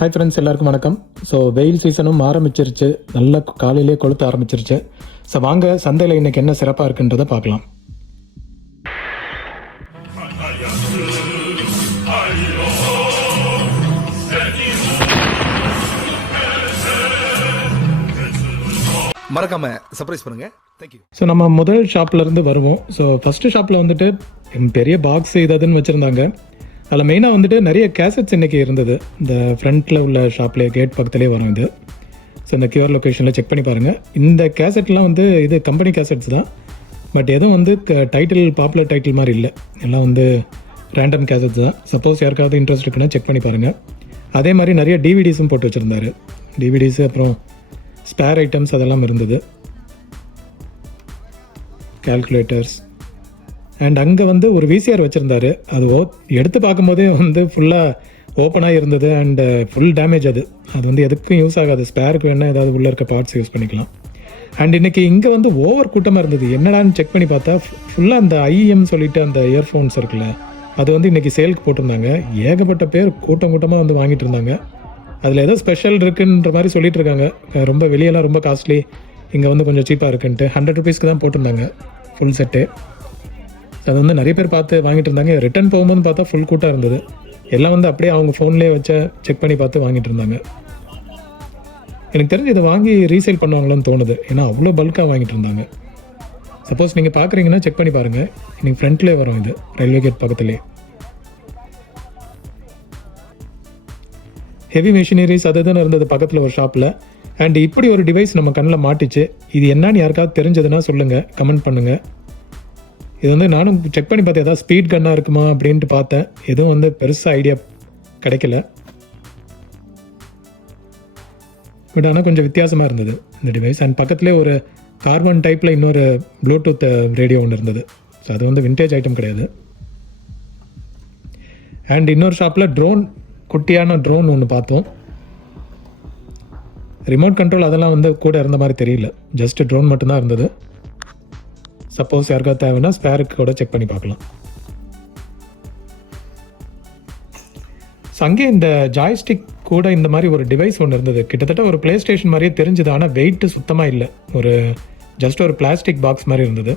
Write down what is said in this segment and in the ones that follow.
Hi friends, எல்லாருக்கும் வணக்கம். So வெயில் சீசனும் ஆரம்பிச்சிருச்சு, நல்லா காலையிலே கொளுத்த ஆரம்பிச்சிருச்சு. ஸோ வாங்க சந்தையில் இன்றைக்கி என்ன சிறப்பாக இருக்குன்றதை பார்க்கலாம். மறக்காம சர்ப்ரைஸ் பண்ணுங்க. தேங்க்யூ. ஸோ நம்ம முதல் ஷாப்லேருந்து வருவோம். ஸோ ஃபஸ்ட்டு ஷாப்பில் வந்துட்டு பெரிய பாக்ஸ் இதுன்னு வச்சுருந்தாங்க. அதில் மெயினாக வந்துட்டு நிறைய கேசட்ஸ் இன்றைக்கி இருந்தது. இந்த ஃப்ரண்ட்டில் உள்ள ஷாப்லேயே கேட் பக்கத்துலேயே வரும் இது. ஸோ இந்த கியூஆர் லொக்கேஷனில் செக் பண்ணி பாருங்கள். இந்த கேசட்லாம் வந்து இது கம்பெனி கேசட்ஸ் தான், பட் எதுவும் வந்து பாப்புலர் டைட்டில் மாதிரி இல்லை. எல்லாம் வந்து ரேண்டம் கேசட்ஸ் தான். சப்போஸ் யாருக்காவது இன்ட்ரெஸ்ட் இருக்குன்னா செக் பண்ணி பாருங்கள். அதே மாதிரி நிறைய டிவிடிஸும் போட்டு வச்சுருந்தாரு. டிவிடிஸு அப்புறம் ஸ்பேர் ஐட்டம்ஸ் அதெல்லாம் இருந்தது. கால்குலேட்டர்ஸ் அண்ட் அங்கே வந்து ஒரு விசிஆர் வச்சுருந்தாரு. அது எடுத்து பார்க்கும்போதே வந்து ஃபுல்லாக ஓப்பனாக இருந்தது அண்டு ஃபுல் டேமேஜ். அது வந்து எதுக்கும் யூஸ் ஆகாது. ஸ்பேருக்கு வேணால் ஏதாவது உள்ளே இருக்க பார்ட்ஸ் யூஸ் பண்ணிக்கலாம். அண்ட் இன்றைக்கி இங்கே வந்து ஓவர் கூட்டமாக இருந்தது. என்னடான்னு செக் பண்ணி பார்த்தா ஃபுல்லாக அந்த ஐஎம் சொல்லிட்டு அந்த இயர்ஃபோன்ஸ் இருக்குல்ல, அது வந்து இன்றைக்கி சேலுக்கு போட்டிருந்தாங்க. ஏகப்பட்ட பேர் கூட்டமாக வந்து வாங்கிட்டு இருந்தாங்க. அதில் ஏதோ ஸ்பெஷல் இருக்குன்ற மாதிரி சொல்லிட்டு இருக்காங்க. ரொம்ப வெளியெல்லாம் ரொம்ப காஸ்ட்லி, இங்கே வந்து கொஞ்சம் சீப்பாக இருக்குன்ட்டு 100 rupeesக்கு தான் போட்டிருந்தாங்க ஃபுல் செட்டு. அது வந்து நிறைய பேர் பார்த்து வாங்கிட்டு இருந்தாங்க. ரிட்டர்ன் போகும்போது பார்த்தா ஃபுல் கூட்டாக இருந்தது. எல்லாம் வந்து அப்படியே அவங்க ஃபோன்லேயே வச்ச செக் பண்ணி பார்த்து வாங்கிட்டு இருந்தாங்க. எனக்கு தெரிஞ்சு இதை வாங்கி ரீசேல் பண்ணுவாங்களான்னு தோணுது, ஏன்னா அவ்வளோ பல்காக வாங்கிட்டு இருந்தாங்க. சப்போஸ் நீங்கள் பார்க்குறீங்கன்னா செக் பண்ணி பாருங்கள். இன்னைக்கு ஃப்ரண்ட்லேயே வரும் இது, ரயில்வே கேட் பக்கத்துலேயே. ஹெவி மிஷினரிஸ் அதுதான் இருந்தது பக்கத்தில் ஒரு ஷாப்பில். அண்ட் இப்படி ஒரு டிவைஸ் நம்ம கண்ணில் மாட்டிச்சு. இது என்னன்னு யாருக்காவது தெரிஞ்சதுன்னா சொல்லுங்கள், கமெண்ட் பண்ணுங்கள். இது வந்து நானும் செக் பண்ணி பார்த்தேன், ஏதாவது ஸ்பீட் கன்னாக இருக்குமா அப்படின்ட்டு பார்த்தேன். எதுவும் வந்து பெருசாக ஐடியா கிடைக்கல. பட் ஆனால் கொஞ்சம் வித்தியாசமாக இருந்தது இந்த டிவைஸ். அண்ட் பக்கத்துலேயே ஒரு கார்பன் டைப்பில் இன்னொரு ப்ளூடூத் ரேடியோ ஒன்று இருந்தது. ஸோ அது வந்து விண்டேஜ் ஐட்டம் கிடையாது. அண்ட் இன்னொரு ஷாப்பில் குட்டியான ட்ரோன் ஒன்று பார்த்தோம். ரிமோட் கண்ட்ரோல் அதெல்லாம் வந்து கூட இருந்த மாதிரி தெரியல, ஜஸ்ட் ட்ரோன் மட்டும்தான் இருந்தது. சப்போஸ் யாருக்காவது தேவைன்னா ஸ்பேருக்கு கூட செக் பண்ணி பார்க்கலாம். ஸோ அங்கே இந்த ஜாய்ஸ்டிக் கூட இந்த மாதிரி ஒரு டிவைஸ் ஒன்று இருந்தது. கிட்டத்தட்ட ஒரு பிளே ஸ்டேஷன் மாதிரியே தெரிஞ்சுது, ஆனால் வெயிட்டு சுத்தமாக இல்லை. ஜஸ்ட் ஒரு பிளாஸ்டிக் பாக்ஸ் மாதிரி இருந்தது.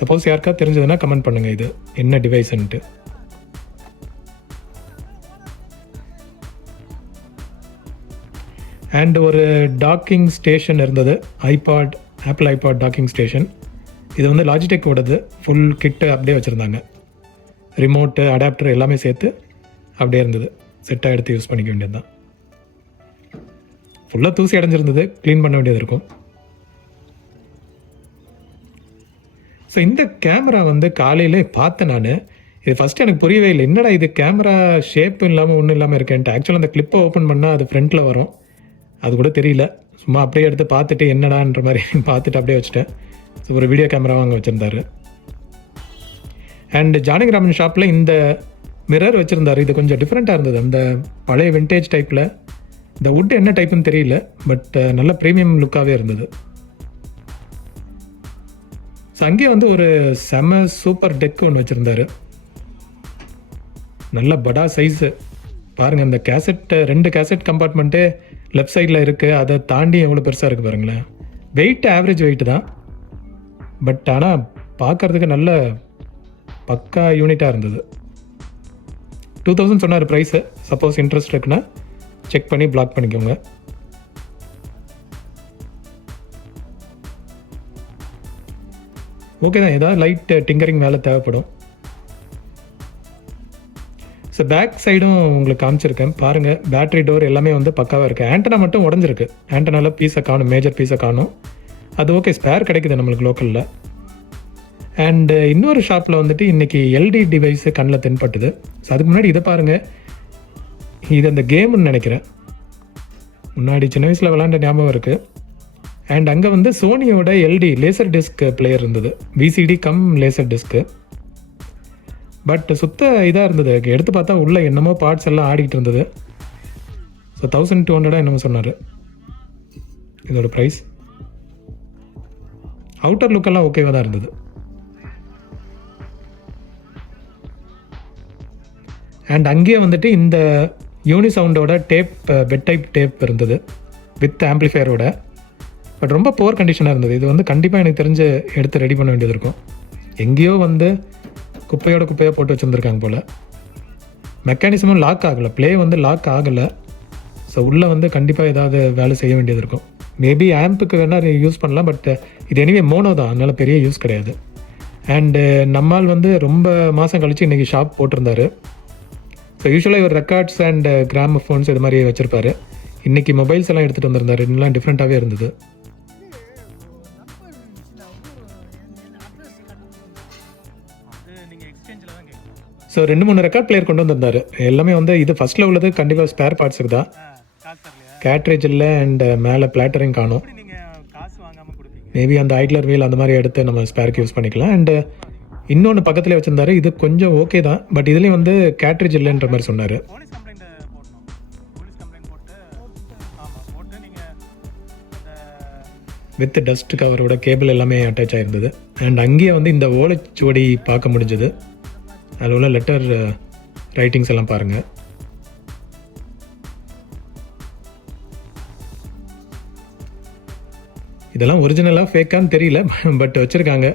சப்போஸ் யாருக்காவது தெரிஞ்சதுன்னா கமெண்ட் பண்ணுங்கள் இது என்ன டிவைஸ்ன்ட்டு. அண்ட் ஒரு டாக்கிங் ஸ்டேஷன் இருந்தது. Apple iPod docking station. இது வந்து லாஜிடெக் ஓடது. ஃபுல் கிட்டு அப்படியே வச்சுருந்தாங்க. ரிமோட்டு, அடாப்டர் எல்லாமே சேர்த்து அப்படியே இருந்தது. செட்டாக எடுத்து யூஸ் பண்ணிக்க வேண்டியது தான். ஃபுல்லாக தூசி அடைஞ்சிருந்தது, க்ளீன் பண்ண வேண்டியது இருக்கும். ஸோ இந்த கேமரா வந்து காலையிலே பார்த்தேன் நான். இது ஃபஸ்ட்டு எனக்கு புரியவே இல்லை, என்னடா இது கேமரா ஷேப் இல்லாமல் ஒன்றும் இல்லாமல் இருக்கேன்ட்டு. ஆக்சுவலாக அந்த கிளிப்பை ஓப்பன் பண்ணால் அது ஃப்ரண்ட்டில் வரும், அது கூட தெரியல. சும்மா அப்படியே எடுத்து பார்த்துட்டு என்னடான்ற மாதிரி பார்த்துட்டு அப்படியே வச்சுட்டேன். ஸோ ஒரு வீடியோ கேமராவும் அங்கே வச்சுருந்தாரு. அண்ட் ஜானகிராமன் ஷாப்பில் இந்த மிரர் வச்சுருந்தாரு. இது கொஞ்சம் டிஃப்ரெண்ட்டாக இருந்தது. அந்த பழைய விண்டேஜ் டைப்பில். இந்த வுட் என்ன டைப்புன்னு தெரியல, பட் நல்ல ப்ரீமியம் லுக்காகவே இருந்தது. ஸோ அங்கேயே வந்து ஒரு செம சூப்பர் டெக் ஒன்று வச்சுருந்தாரு. நல்ல படா சைஸு பாருங்கள். அந்த கேசட் 2 கேசட் கம்பார்ட்மெண்ட்டு லெஃப்ட் சைடில் இருக்குது. அதை தாண்டி எவ்வளோ பெருசாக இருக்குது பாருங்களேன். வெயிட் ஆவரேஜ் வெயிட் தான், பட் ஆனால் பார்க்குறதுக்கு நல்ல பக்கா யூனிட்டாக இருந்தது. 2000 சொன்னார் ப்ரைஸு. சப்போஸ் இன்ட்ரெஸ்ட் இருக்குன்னா செக் பண்ணி பிளாக் பண்ணிக்கோங்க. ஓகே தான், ஏதாவது லைட் டிங்கரிங் வேலை தேவைப்படும். ஸோ பேக் சைடும் உங்களுக்கு காமிச்சிருக்கேன் பாருங்கள். பேட்ரி டோர் எல்லாமே வந்து பக்காவாக இருக்குது. ஆண்டனா மட்டும் உடஞ்சிருக்கு. ஆண்டனாவில் பீஸை காணும், மேஜர் பீஸை காணும். அது ஓகே, ஸ்பேர் கிடைக்குது நம்மளுக்கு லோக்கலில். அண்டு இன்னொரு ஷாப்பில் வந்துட்டு இன்றைக்கி எல்டி டிவைஸு கண்ணில் தென்பட்டுது. ஸோ அதுக்கு முன்னாடி இதை பாருங்கள். இது அந்த கேம்னு நினைக்கிறேன், முன்னாடி சின்ன வயசில் விளாண்ட ஞாபகம் இருக்குது. அண்ட் அங்கே வந்து சோனியோட எல்டி லேசர் டிஸ்க் பிளேயர் இருந்தது, VCD come laser disc. But சுத்த இதாக இருந்தது, எடுத்து பார்த்தா உள்ளே என்னமோ பார்ட்ஸ் எல்லாம் ஆடிக்கிட்டு இருந்தது. ஸோ 1200 என்னமோ சொன்னார் இதோட ப்ரைஸ். அவுட்டர் லுக்கெல்லாம் ஓகேவாக தான் இருந்தது. அண்ட் அங்கேயே வந்துட்டு இந்த யூனிசவுண்டோட டேப், பெட் டைப் டேப் இருந்தது வித் ஆம்ப்ளிஃபையரோட. பட் ரொம்ப புவர் கண்டிஷனாக இருந்தது. இது வந்து கண்டிப்பாக எனக்கு தெரிஞ்சு எடுத்து ரெடி பண்ண வேண்டியது இருக்கும். எங்கேயோ வந்து குப்பையாக போட்டு வச்சுருந்துருக்காங்க போல். மெக்கானிசமும் லாக் ஆகலை, ப்ளே வந்து லாக் ஆகலை. ஸோ உள்ளே வந்து கண்டிப்பாக ஏதாவது வேலை செய்ய வேண்டியது இருக்கும். மேபி ஆம்புக்கு வேணால் யூஸ் பண்ணலாம், பட் இது எனிவே மோனோ தான், அதனால் பெரிய யூஸ் கிடையாது. அண்டு நம்மால் வந்து ரொம்ப மாதம் கழித்து இன்றைக்கி ஷாப் போட்டிருந்தாரு. ஸோ யூஸ்வலாக இவர் ரெக்கார்ட்ஸ் அண்ட் கிராமஃபோன்ஸ் இது மாதிரி வச்சுருப்பார். இன்றைக்கி மொபைல்ஸ் எல்லாம் எடுத்துகிட்டு வந்திருந்தார், இன்னும் டிஃப்ரெண்ட்டாகவே இருந்தது. ஸோ 2-3 ரெக்கார்ட் பிளேயர் கொண்டு வந்திருந்தார். எல்லாமே வந்து இது ஃபஸ்ட்டில் உள்ளது கண்டிப்பாக ஸ்பேர் பார்ட்ஸுக்கு தான், கேட்ரேஜ் இல்லை அண்ட் மேலே பிளாட்டரையும் காணும். மேபி அந்த ஐட்லர் வீல் அந்த மாதிரி எடுத்து நம்ம ஸ்பேருக்கு யூஸ் பண்ணிக்கலாம். அண்டு இன்னொன்று பக்கத்துலேயே வச்சுருந்தாரு, இது கொஞ்சம் ஓகே தான், பட் இதுலேயும் வந்து கேட்ரேஜ் இல்லைன்ற மாதிரி சொன்னார். வித் டஸ்ட் கவரோட கேபிள் எல்லாமே அட்டாச் ஆகிருந்தது. அண்ட் அங்கேயே வந்து இந்த ஓலைச்சுவடி பார்க்க முடிஞ்சது, அதில் உள்ள லெட்டர் ரைட்டிங்ஸ் எல்லாம் பாருங்கள். இதெல்லாம் ஒரிஜினலாக ஃபேக்கான்னு தெரியல, பட் வச்சுருக்காங்க,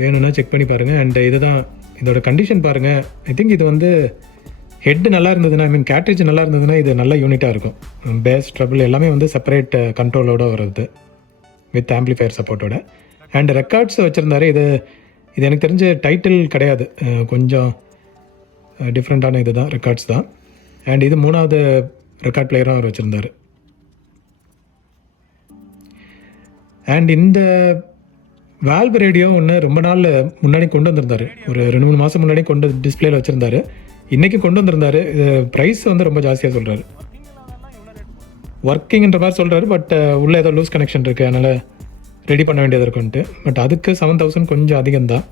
வேணும்னா செக் பண்ணி பாருங்கள். அண்ட் இதுதான் இதோட கண்டிஷன் பாருங்கள். ஐ திங்க் இது வந்து ஹெட் நல்லா இருந்ததுன்னா, ஐ மீன் கேட்ரேஜ் நல்லா இருந்ததுன்னா இது நல்ல யூனிட்டாக இருக்கும். பேஸ் ட்ரபிள் எல்லாமே வந்து செப்பரேட் கண்ட்ரோலோடு வருது வித் ஆம்ப்ளிஃபையர் சப்போர்ட்டோட. அண்ட் ரெக்கார்ட்ஸ் வச்சுருந்தாரு. இது எனக்கு தெரிஞ்ச டைட்டில் கிடையாது, கொஞ்சம் டிஃப்ரெண்ட்டான இது தான், ரெக்கார்ட்ஸ் தான். அண்ட் இது 3வது ரெக்கார்ட் பிளேயராக அவர் வச்சுருந்தார். அண்ட் இந்த வால்வ் ரேடியோ ஒன்று ரொம்ப நாள் முன்னாடி கொண்டு வந்திருந்தார், ஒரு 2-3 மாதம் முன்னாடி கொண்டு டிஸ்பிளேல வச்சுருந்தார். இன்றைக்கி கொண்டு வந்திருந்தார். இது ப்ரைஸ் வந்து ரொம்ப ஜாஸ்தியாக சொல்கிறாரு, ஒர்க்கிங்ன்ற மாதிரி சொல்கிறாரு. பட் உள்ளே ஏதோ லூஸ் கனெக்ஷன் இருக்குது, அதனால் ரெடி பண்ண வேண்டியது இருக்குன்ட்டு. பட் அதுக்கு 7000 கொஞ்சம் அதிகம்தான்.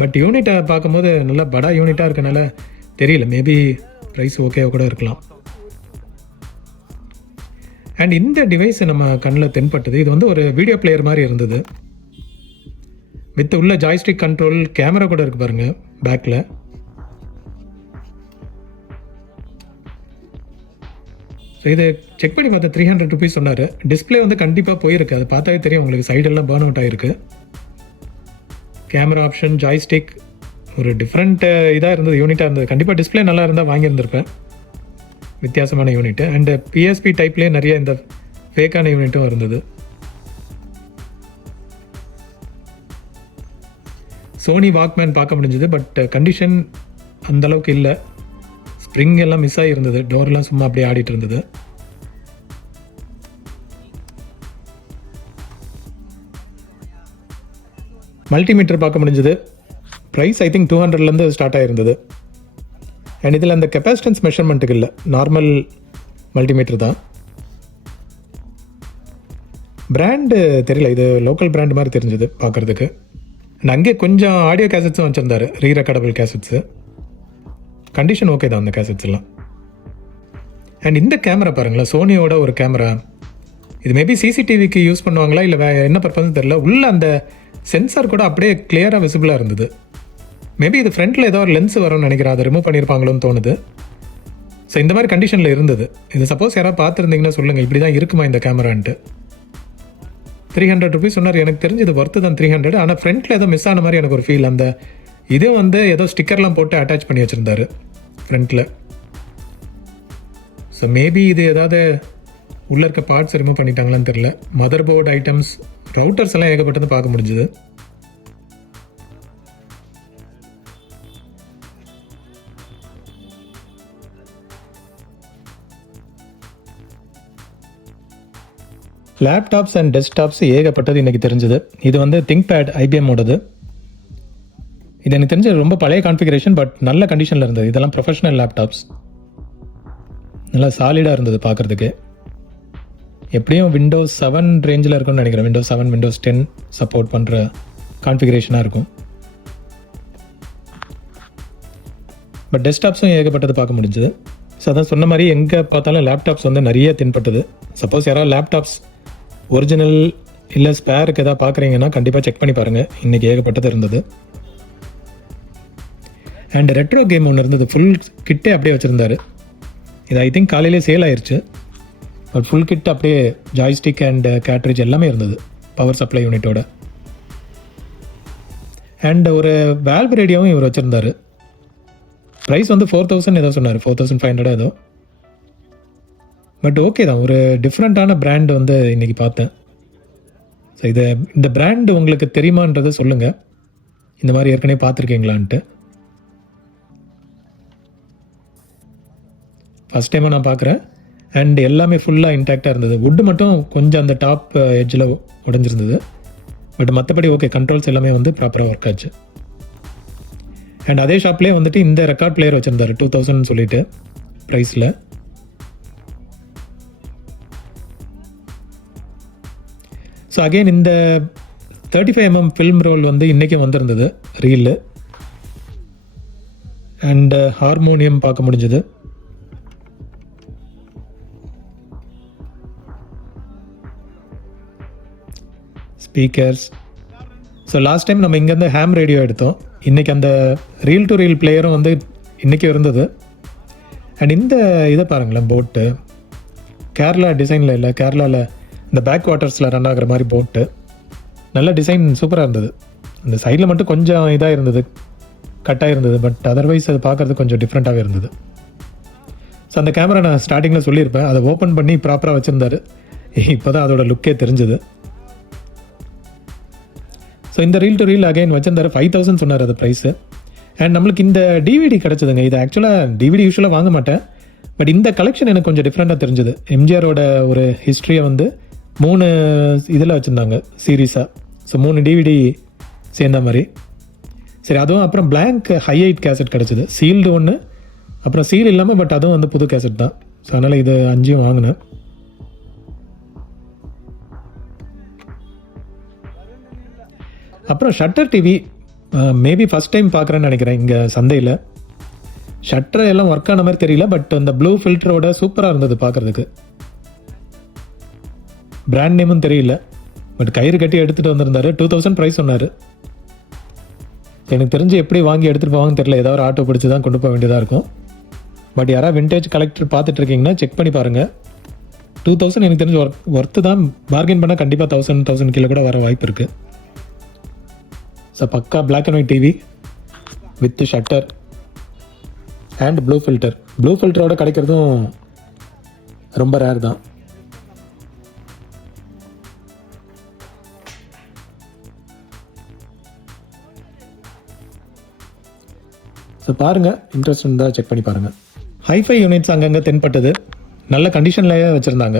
பட் யூனிட்டை பார்க்கும்போது நல்லா படா யூனிட்டாக இருக்கனால தெரியல, மேபி ப்ரைஸ் ஓகேவாக கூட இருக்கலாம். அண்ட் இந்த டிவைஸ் நம்ம கண்ணில் தென்பட்டது, இது வந்து ஒரு வீடியோ பிளேயர் மாதிரி இருந்தது வித் உள்ள ஜாய்ஸ்டிக் கண்ட்ரோல், கேமரா கூட இருக்குது பாருங்கள் பேக்கில். ஸோ இதை செக் பண்ணி பார்த்தா 300 ருபீஸ் சொன்னார். டிஸ்பிளே வந்து கண்டிப்பாக போயிருக்கு, அது பார்த்தாவே தெரியும் உங்களுக்கு, சைடெல்லாம் பர்ன் அவுட் ஆகிருக்கு. கேமரா ஆப்ஷன், ஜாய்ஸ்டிக் ஒரு டிஃப்ரெண்ட் இதாக இருந்தது, யூனிட்டாக இருந்தது. கண்டிப்பாக டிஸ்பிளே நல்லா இருந்தால் வாங்கியிருந்திருப்பேன், வித்தியாசமான யூனிட்டு. அண்டு பிஎஸ்பி டைப்லேயே நிறைய இந்த ஃபேக்கான யூனிட்டும் இருந்தது. சோனி வாக்மேன் பார்க்க முடிஞ்சது, பட் கண்டிஷன் அந்தளவுக்கு இல்லை. ஸ்ப்ரிங் எல்லாம் மிஸ் ஆகியிருந்தது, டோர்லாம் சும்மா அப்படியே ஆடிட்டு இருந்தது. மல்டிமீட்டர் பார்க்க முடிஞ்சது. ப்ரைஸ் ஐ திங்க் 200லேருந்து ஸ்டார்ட் ஆகிருந்தது. அண்ட் இதில் அந்த கெப்பாசிட்டன்ஸ் மெஷர்மெண்ட்டுக்கு இல்லை, நார்மல் மல்டிமீட்டர் தான். பிராண்டு தெரியல, இது லோக்கல் பிராண்டு மாதிரி தெரிஞ்சது பார்க்குறதுக்கு. அண்ட் அங்கே கொஞ்சம் ஆடியோ கேசட்ஸும் வச்சுருந்தார், ரீ ரெக்கார்டபிள் கேசட்ஸு. கண்டிஷன் ஓகே தான் அந்த கேசட்ஸ் எல்லாம். அண்ட் இந்த கேமரா பாருங்களேன், சோனியோட ஒரு கேமரா. இது மேபி சிசிடிவிக்கு யூஸ் பண்ணுவாங்களா இல்லை என்ன பர்பஸ்ன்னு தெரியல. உள்ள அந்த சென்சார் கூட அப்படியே கிளியராக விசிபிளாக இருந்தது. மேபி இது ஃப்ரண்ட்டில் ஏதோ ஒரு லென்ஸ் வரும்னு நினைக்கிறேன், அதை ரிமூவ் பண்ணியிருப்பாங்களோன்னு தோணுது. ஸோ இந்த மாதிரி கண்டிஷனில் இருந்தது. இது சப்போஸ் யாராவது பார்த்துருந்தீங்கன்னா சொல்லுங்கள், இப்படி தான் இருக்குமா இந்த கேமரான்ட்டு. 300 ருபீஸ் சொன்னார். எனக்கு தெரிஞ்சு இது ஒர்த்து தான் 300. ஆனால் ஃப்ரண்ட்டில் ஏதோ மிஸ் ஆன மாதிரி எனக்கு ஒரு ஃபீல். அந்த இதுவும் வந்து ஏதோ ஸ்டிக்கர்லாம் போட்டு அட்டாச் பண்ணி வச்சுருந்தாரு ஃப்ரண்ட்டில். ஸோ மேபி இது ஏதாவது உள்ளே இருக்க பார்ட்ஸ் ரிமூவ் பண்ணிட்டாங்களான்னு தெரில. மதர் போர்டு ஐட்டம்ஸ், ரவுட்டர்ஸ் எல்லாம் ஏகப்பட்டது பார்க்க முடிஞ்சுது. லேப்டாப்ஸ் அண்ட் டெஸ்க்டாப்ஸ் ஏகப்பட்டது இன்றைக்கி தெரிஞ்சது. இது வந்து திங்க்பேட் ஐபிஎம்மோடது. இது எனக்கு தெரிஞ்ச ரொம்ப பழைய கான்ஃபிகரேஷன், பட் நல்ல கண்டிஷனில் இருந்தது. இதெல்லாம் ப்ரொஃபஷனல் லேப்டாப்ஸ். நல்லா சாலிடாக இருந்தது பார்க்குறதுக்கு. எப்படியும் விண்டோஸ் 7 ரேஞ்சில் இருக்கும்னு நினைக்கிறேன். விண்டோஸ் 7 விண்டோஸ் 10 சப்போர்ட் பண்ணுற கான்ஃபிகரேஷனாக இருக்கும். பட் டெஸ்க்டாப்ஸும் ஏகப்பட்டது பார்க்க முடிஞ்சுது. ஸோ அதான் சொன்ன மாதிரி எங்கே பார்த்தாலும் லேப்டாப்ஸ் வந்து நிறைய தென்பட்டது. சப்போஸ் யாராவது லேப்டாப்ஸ் ஒரிஜினல் இல்லை ஸ்பேருக்கு எதாவது பார்க்குறீங்கன்னா கண்டிப்பாக செக் பண்ணி பாருங்கள். இன்றைக்கி ஏகப்பட்டது இருந்தது. அண்ட் ரெட்ரோ கேம் ஒன்று இருந்தது, ஃபுல் கிட்டே அப்படியே வச்சுருந்தாரு. இது ஐ திங்க் காலையிலே சேல் ஆயிடுச்சு. பட் ஃபுல் கிட் அப்படியே ஜாய்ஸ்டிக் அண்ட் கேட்ரிட்ஜ் எல்லாமே இருந்தது பவர் சப்ளை யூனிட்டோட. அண்ட் ஒரு வேல்வ் ரேடியோவும் இவர் வச்சுருந்தாரு. ப்ரைஸ் வந்து 4000 ஏதோ சொன்னார், 4500 ஏதோ. பட் ஓகே தான், ஒரு டிஃப்ரெண்ட்டான பிராண்ட் வந்து இன்றைக்கி பார்த்தேன். ஸோ இந்த பிராண்டு உங்களுக்கு தெரியுமான்றதை சொல்லுங்கள், இந்த மாதிரி ஏற்கனவே பார்த்துருக்கீங்களான்ட்டு. ஃபஸ்ட் டைமாக நான் பார்க்குறேன். அண்ட் எல்லாமே ஃபுல்லாக இன்டாக்டாக இருந்தது. வுட்டு மட்டும் கொஞ்சம் அந்த டாப் எட்ஜில் உடஞ்சிருந்தது. பட் மற்றபடி ஓகே, கண்ட்ரோல்ஸ் எல்லாமே வந்து ப்ராப்பராக ஒர்க் ஆச்சு. அண்ட் அதே ஷாப்லேயே வந்துட்டு இந்த ரெக்கார்ட் பிளேயர் வச்சுருந்தாரு 2000 சொல்லிட்டு ப்ரைஸில். ஸோ அகெயின் இந்த 35mm ஃபில்ம் ரோல் வந்து இன்றைக்கும் வந்திருந்தது ரீலு. அண்ட் ஹார்மோனியம் பார்க்க முடிஞ்சது. ஸ்பீக்கர்ஸ். ஸோ லாஸ்ட் டைம் நம்ம இங்கேருந்து ஹேம் ரேடியோ எடுத்தோம். இன்றைக்கி அந்த ரீல் டு ரீல் பிளேயரும் வந்து இன்றைக்கி இருந்தது. அண்ட் இந்த இதை பாருங்களேன், போட்டு கேரளா டிசைனில் இல்லை, கேரளாவில் இந்த பேக் வாட்டர்ஸில் ரன் ஆகிற மாதிரி போட்டு, நல்ல டிசைன் சூப்பராக இருந்தது. அந்த சைடில் மட்டும் கொஞ்சம் இதாக இருந்தது, கட்டாக இருந்தது. பட் அதர்வைஸ் அது பார்க்குறது கொஞ்சம் டிஃப்ரெண்ட்டாகவே இருந்தது. ஸோ அந்த கேமரா நான் ஸ்டார்டிங்கில் சொல்லியிருப்பேன், அதை ஓப்பன் பண்ணி ப்ராப்பராக வச்சுருந்தாரு. இப்போ தான் அதோட லுக்கே தெரிஞ்சுது. ஸோ இந்த ரீல் டு ரீல் அகைன் வச்சிருந்தாரு, 5000 சொன்னார் அது ப்ரைஸு. அண்ட் நம்மளுக்கு இந்த டிவிடி கிடச்சிதுங்க. இது ஆக்சுவலாக டிவிடி யூஸ்வலாக வாங்க மாட்டேன், பட் இந்த கலெக்ஷன் எனக்கு கொஞ்சம் டிஃப்ரெண்ட்டாக தெரிஞ்சுது. எம்ஜிஆரோட ஒரு ஹிஸ்ட்ரியை வந்து 3 இதில் வச்சுருந்தாங்க சீரீஸாக. ஸோ 3 டிவிடி சேர்ந்த மாதிரி. சரி, அதுவும் அப்புறம் பிளாங்க் ஹை-8 கேசட் கிடச்சிது. சீல்டு ஒன்று, அப்புறம் சீல் இல்லாமல், பட் அதுவும் வந்து புது கேசட் தான். ஸோ அதனால் இது 5 வாங்கினேன். அப்புறம் shutter TV maybe first time பார்க்குறேன்னு நினைக்கிறேன் இங்கே சந்தையில். ஷட்டர் எல்லாம் ஒர்க் ஆன மாதிரி தெரியல, பட் அந்த ப்ளூ ஃபில்டரோட சூப்பராக இருந்தது பார்க்குறதுக்கு. பிராண்ட் நேமும் தெரியல, பட் கயிறு கட்டி எடுத்துகிட்டு வந்திருந்தாரு. 2000 ப்ரைஸ் சொன்னார். எனக்கு தெரிஞ்சு எப்படி வாங்கி எடுத்துகிட்டு போவாங்கன்னு தெரியல. ஏதாவது ஒரு ஆட்டோ பிடிச்சி தான் கொண்டு போக வேண்டியதாக இருக்கும். பட் யாராவது விண்டேஜ் கலெக்டர் பார்த்துட்டு இருக்கீங்கன்னா செக் பண்ணி பாருங்கள். 2000 எனக்கு தெரிஞ்சு ஒர்த்து தான். பார்கெயின் பண்ணால் கண்டிப்பாக 1000 கீழே கூட வர வாய்ப்பு இருக்குது. ஸோ பக்கா black and white TV with shutter and blue filter. Blue ஃபில்டரோட கிடைக்கிறதும் ரொம்ப ரேர் தான். ஸோ பாருங்கள், இன்ட்ரெஸ்ட் இருந்தால் செக் பண்ணி பாருங்கள். ஹைஃபை யூனிட்ஸ் அங்கங்கே தென்பட்டது. நல்ல கண்டிஷன்லேயே வச்சுருந்தாங்க.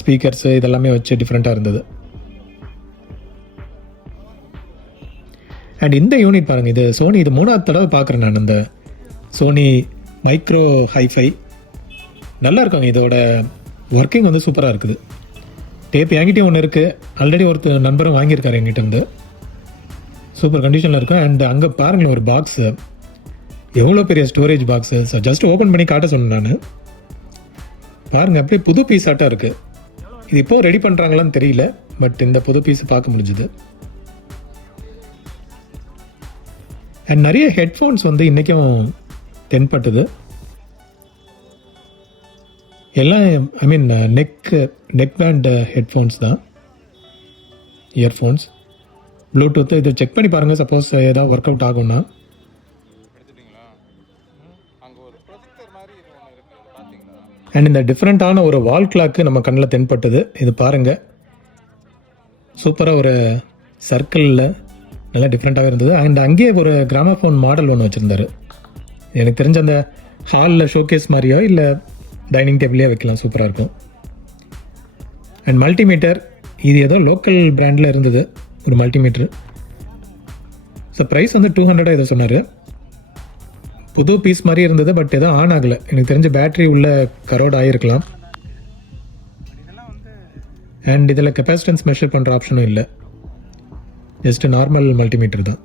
ஸ்பீக்கர்ஸு இதெல்லாமே வச்சு டிஃப்ரெண்ட்டாக இருந்தது. அண்ட் இந்த யூனிட் பாருங்கள், இது சோனி, இது 3ஆவது தடவை பார்க்குறேன் நான். இந்த சோனி மைக்ரோ ஹைஃபை நல்லா இருக்காங்க. இதோட ஒர்க்கிங் வந்து சூப்பராக இருக்குது. டேப் என்கிட்டயும் ஒன்று இருக்குது, ஆல்ரெடி ஒருத்தர் நண்பரும் வாங்கியிருக்காரு என்கிட்ட இருந்து. சூப்பர் கண்டிஷனில் இருக்கும். அண்ட் அங்கே பாருங்களேன், ஒரு பாக்ஸு, எவ்வளோ பெரிய storage box. So just open பண்ணி காட்ட சொன்னேன் நான். பாருங்கள், அப்படியே புது பீஸ் ஆட்டாக இருக்குது. இது இப்போது ரெடி பண்ணுறாங்களான்னு தெரியல, பட் இந்த புது பீஸ் பார்க்க முடிஞ்சுது. அண்ட் நிறைய ஹெட்ஃபோன்ஸ் வந்து இன்றைக்கும் தென்பட்டது. எல்லாம் ஐ மீன் நெக் பேண்ட் ஹெட்ஃபோன்ஸ் தான், இயர்ஃபோன்ஸ், ப்ளூடூத்து. இது செக் பண்ணி பாருங்கள், சப்போஸ் ஏதாவது ஒர்க் அவுட் ஆகும்னா. அண்ட் இந்த டிஃப்ரெண்ட்டான ஒரு வால் கிளாக்கு நம்ம கண்ணில் தென்பட்டது. இது பாருங்கள், சூப்பராக ஒரு சர்க்கிளில் நல்லா டிஃப்ரெண்ட்டாகவே இருந்தது. அண்ட் அங்கேயே ஒரு கிராமஃபோன் மாடல் ஒன்று வச்சுருந்தாரு. எனக்கு தெரிஞ்ச அந்த ஹாலில் ஷோகேஸ் மாதிரியோ இல்லை டைனிங் டேபிள்லேயே வைக்கலாம், சூப்பராக இருக்கும். அண்ட் மல்டிமீட்டர், இது ஏதோ லோக்கல் பிராண்டில் இருந்தது ஒரு மல்டிமீட்ரு. ஸோ ப்ரைஸ் வந்து 200 ஏதோ சொன்னார். புது பீஸ் மாதிரி இருந்தது, பட் எதுவும் ஆன் ஆகலை. எனக்கு தெரிஞ்ச பேட்டரி உள்ள கரோட் ஆகிருக்கலாம். அண்ட் இதில் கெப்பாசிட்டன்ஸ் மெஷர் பண்ணுற ஆப்ஷனும் இல்லை, ஜஸ்ட் நார்மல் மல்டிமீட்டர் தான்.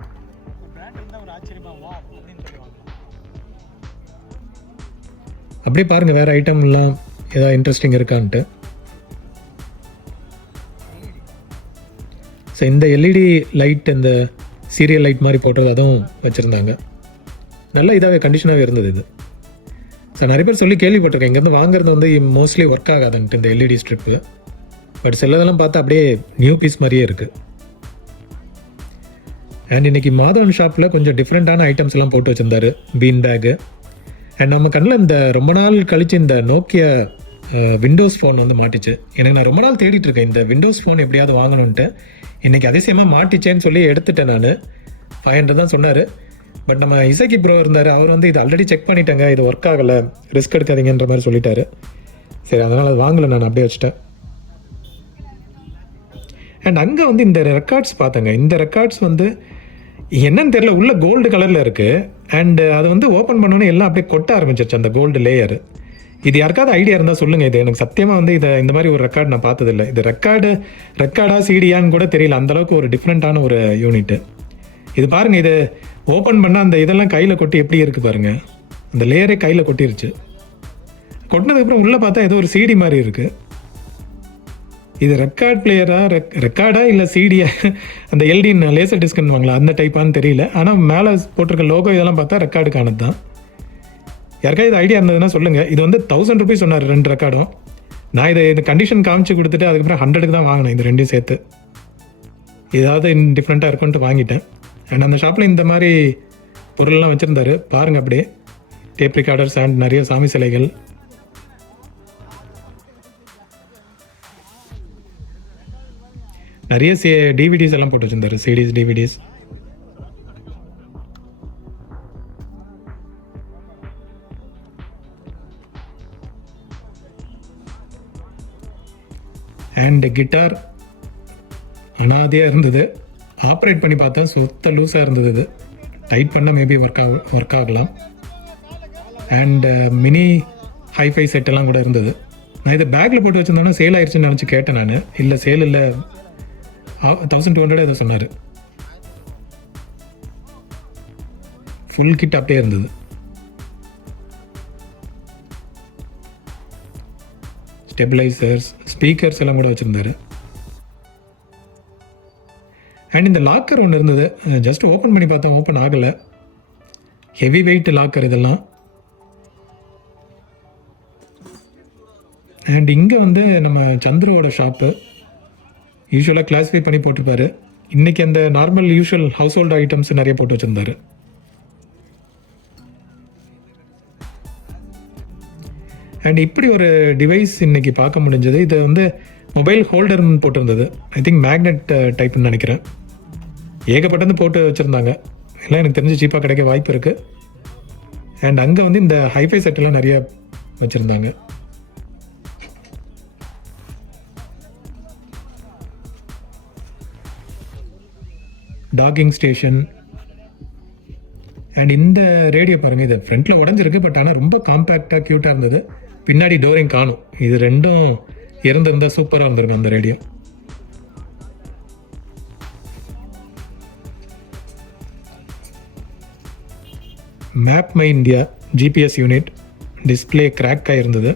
அப்படியே பாருங்கள் வேறு ஐட்டம்லாம் ஏதாவது இன்ட்ரெஸ்டிங் இருக்கான்ட்டு. ஸோ இந்த எல்இடி லைட், இந்த சீரியல் லைட் மாதிரி போட்டது அதுவும் வச்சுருந்தாங்க. நல்ல இதாகவே கண்டிஷனாகவே இருந்தது இது. ஸோ நிறைய பேர் சொல்லி கேள்விப்பட்டிருக்கேன், இங்கேருந்து வாங்குறது வந்து மோஸ்ட்லி ஒர்க் ஆகாதுன்ட்டு இந்த எல்இடி ஸ்ட்ரிப்பு. பட் சிலதெல்லாம் பார்த்தா அப்படியே நியூ பீஸ் மாதிரியே இருக்குது. அண்ட் இன்றைக்கி மாதவன் ஷாப்பில் கொஞ்சம் டிஃப்ரெண்ட்டான ஐட்டம்ஸ் எல்லாம் போட்டு வச்சுருந்தாரு, பீன் பேக்கு. அண்ட் நம்ம கண்ணில் இந்த ரொம்ப நாள் கழித்து இந்த நோக்கியா விண்டோஸ் ஃபோன் வந்து மாட்டிச்சு. எனக்கு நான் ரொம்ப நாள் தேடிட்டு இருக்கேன் இந்த விண்டோஸ் ஃபோன் எப்படியாவது வாங்கணுன்ட்டு. இன்றைக்கி அதிசயமாக மாட்டிச்சேன்னு சொல்லி எடுத்துட்டேன். நான் 500 தான் சொன்னார். பட் நம்ம இசக்கி ப்ரோ இருந்தார், அவர் வந்து இது ஆல்ரெடி செக் பண்ணிட்டேங்க, இது ஒர்க் ஆகலை, ரிஸ்க் எடுக்காதீங்கன்ற மாதிரி சொல்லிட்டாரு. சரி, அதனால் அது வாங்கலை, நான் அப்படியே வச்சுட்டேன். அண்ட் அங்கே வந்து இந்த ரெக்கார்ட்ஸ் பார்த்தேங்க. இந்த ரெக்கார்ட்ஸ் வந்து என்னன்னு தெரியல, உள்ள கோல்டு கலரில் இருக்குது. அண்டு அது வந்து ஓப்பன் பண்ணோன்னே எல்லாம் அப்படியே கொட்ட ஆரம்பிச்சிருச்சு அந்த கோல்டு லேயர். இது யாருக்காவது ஐடியா இருந்தால் சொல்லுங்கள். இது எனக்கு சத்தியமாக வந்து இந்த மாதிரி ஒரு ரெக்கார்டு நான் பார்த்ததில்லை. இது ரெக்கார்டா சிடியான்னு கூட தெரியல, அந்தளவுக்கு ஒரு டிஃப்ரெண்ட்டான ஒரு யூனிட்டு. இது பாருங்கள், இது ஓப்பன் பண்ணால் அந்த இதெல்லாம் கையில் கொட்டி எப்படி இருக்குது பாருங்கள். அந்த லேயரே கையில் கொட்டிருச்சு. கொட்டினதுக்கப்புறம் உள்ளே பார்த்தா ஏதோ ஒரு சிடி மாதிரி இருக்குது. இது ரெக்கார்ட் பிளேயரா, ரெக்கார்டா இல்லை சிடியா, அந்த எல்டின்னு லேசர் டிஸ்க்னு வாங்களா அந்த டைப்பான்னு தெரியல. ஆனால் மேலே போட்டிருக்க லோகோ இதெல்லாம் பார்த்தா ரெக்கார்டுக்கானது தான். யாருக்காவது இது ஐடியா இருந்ததுன்னா சொல்லுங்கள். இது வந்து 1000 ரூபீஸ் சொன்னார் 2 ரெக்கார்டும். நான் இந்த கண்டிஷன் காமிச்சு கொடுத்துட்டு அதுக்கப்புறம் 100க்கு தான் வாங்கினேன் இது ரெண்டையும் சேர்த்து. ஏதாவது டிஃப்ரெண்ட்டாக இருக்குன்ட்டு வாங்கிட்டேன். அண்ட் அந்த ஷாப்பில் இந்த மாதிரி பொருள்லாம் வச்சுருந்தாரு பாருங்கள். அப்படியே டேப் ரெக்கார்டர்ஸ் அண்ட் நிறைய சாமி சிலைகள். நிறைய டிவிடிஸ் எல்லாம் போட்டு வச்சுருந்தாரு, சிடிஸ், டிவிடிஸ். அண்ட் கிட்டார் அனாதையாக இருந்தது. ஆப்ரேட் பண்ணி பார்த்தா சுத்த லூஸாக இருந்தது. இது டைட் பண்ணால் மேபி ஒர்க் ஆகலாம். அண்ட் மினி ஹைஃபை செட்டெல்லாம் கூட இருந்தது. நான் இதை பேக்கில் போட்டு வச்சுருந்தோன்னா சேல் ஆயிடுச்சுன்னு நினச்சி கேட்டேன் நான். இல்லை சேல் இல்லை, 1200 எதை சொன்னார். ஃபுல் கிட் அப்படியே இருந்தது. ஸ்டெபிளைசர்ஸ், ஸ்பீக்கர்ஸ் எல்லாம் கூட வச்சுருந்தாரு. அண்ட் இந்த லாக்கர் ஒன்று இருந்தது, ஜஸ்ட் ஓப்பன் பண்ணி பார்த்தோம், ஓப்பன் ஆகலை. ஹெவி வெயிட் லாக்கர் இதெல்லாம். அண்ட் இங்கே வந்து நம்ம சந்துருவோட ஷாப்பு. யூஸ்வலாக கிளாஸிஃபை பண்ணி போட்டிருப்பாரு. இன்றைக்கி அந்த normal usual house hold items நிறைய போட்டு வச்சுருந்தாரு. அண்ட் இப்படி ஒரு டிவைஸ் இன்றைக்கி பார்க்க முடிஞ்சது. இது வந்து மொபைல் ஹோல்டர்னு போட்டிருந்தது. ஐ திங்க் மேக்னெட் டைப்னு நினைக்கிறேன். ஏகப்பட்டது போட்டு வச்சுருந்தாங்க. எல்லாம் எனக்கு தெரிஞ்சு சீப்பாக கிடைக்க வாய்ப்பு இருக்குது. அண்ட் அங்கே வந்து இந்த ஹைஃபை செட்டெல்லாம் நிறைய வச்சுருந்தாங்க. Docking station. அண்ட் இந்த ரேடியோ பாருங்கள், இது ஃப்ரண்ட்டில் உடஞ்சிருக்கு, பட் ஆனால் ரொம்ப காம்பேக்டாக க்யூட்டாக இருந்தது. பின்னாடி டோரையும் காணும். இது ரெண்டும் இருந்திருந்தால் சூப்பராக இருந்திருக்கும் அந்த radio. Map my India GPS unit. Display crack ஆகிருந்தது.